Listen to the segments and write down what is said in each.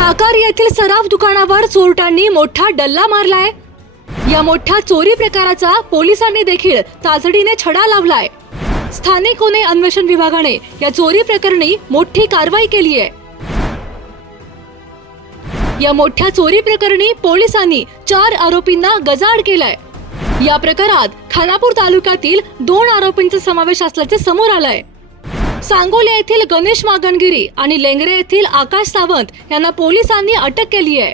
ताकार येथील सराफ दुकानावर चोरट्यांनी मोठा डल्ला मारलाय. या मोठ्या चोरी प्रकाराचा पोलिसांनी देखील तातडीने छडा लावलाय. स्थानिक गुन्हे अन्वेषण विभागाने या चोरी प्रकरणी मोठी कारवाई केली आहे या मोठ्या चोरी प्रकरणी पोलिसांनी चार आरोपींना गजाड केलाय. या प्रकारात खानापूर तालुक्यातील दोन आरोपींचा समावेश असल्याचे समोर आलाय. सांगोली येथील गणेश मागणगिरी आणि लेंगरे येथील आकाश सावंत यांना पोलिसांनी अटक केली आहे.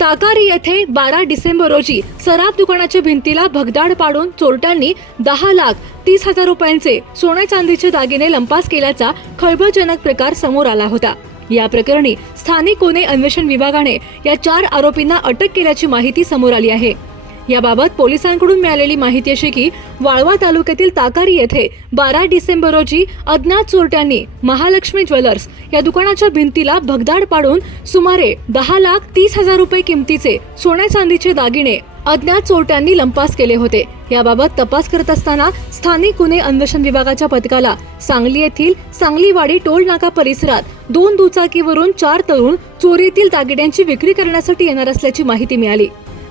ताकारी येथे बारा डिसेंबर रोजी सराफ दुकानाच्या भिंतीला भगदाड पाडून चोरट्यांनी दहा लाख तीस हजार रुपयांचे सोने चांदीचे दागिने लंपास केल्याचा खळबळजनक प्रकार समोर आला होता. या प्रकरणी स्थानिक गुन्हे अन्वेषण विभागाने या चार आरोपींना अटक केल्याची माहिती समोर आली आहे. याबाबत पोलिसांकडून मिळालेली माहिती अशी की वाळवा तालुक्यातील ताकारी येथे बारा डिसेंबर रोजी अज्ञात चोरट्यांनी महालक्ष्मी ज्वेलर्स या दुकानाच्या भिंतीला भगदाड पाडून सुमारे दहा लाख तीस हजार रुपये किमतीचे सोन्या चांदीचे दागिने अज्ञात चोरट्यांनी लंपास केले होते. याबाबत तपास करत असताना स्थानिक गुन्हे अन्वेषण विभागाच्या पथकाला सांगली येथील सांगलीवाडी टोल नाका परिसरात दोन दुचाकीवरून चार तरुण चोरीतील दागिन्यांची विक्री करण्यासाठी येणार असल्याची माहिती मिळाली.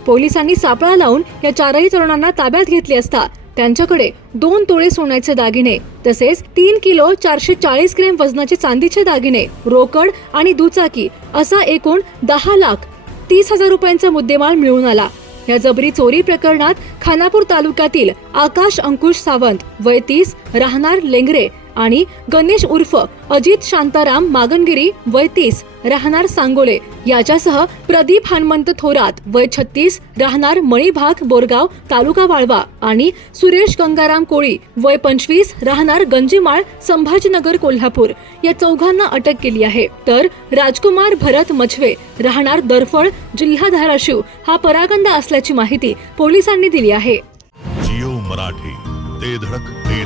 पोलिसांनी सापळा लावून या चारही तरुणांना ताब्यात घेतले असता त्यांच्याकडे दोन तोळे सोन्याचे दागिने तसेच तीन किलो चारशे चाळीस ग्रॅम वजनाचे चांदीचे दागिने रोकड आणि दुचाकी असा एकूण दहा लाख तीस हजार रुपयांचा मुद्देमाल मिळून आला. या जबरी चोरी प्रकरणात खानापूर तालुक्यातील आकाश अंकुश सावंत वय तीस राहणार लेंगरे आणि गणेश उर्फ अजित शांताराम मागनगिरी वय तीस राहणार सांगोले. याच्यासह प्रदीप हनुमंत थोरात वय छत्तीस राहणार मणिभाग बोरगाव तालुका वाळवा. आणि सुरेश गंगाराम कोळी वय पंचवीस राहणार गंजीमाळ संभाजीनगर कोल्हापूर. या चौघांना अटक केली आहे. तर राजकुमार भरत मछवे राहणार दरफळ जिल्हा धाराशिव. हा परागंदा असल्याची माहिती पोलिसांनी दिली आहे. जिओ मराठी ते धडक ते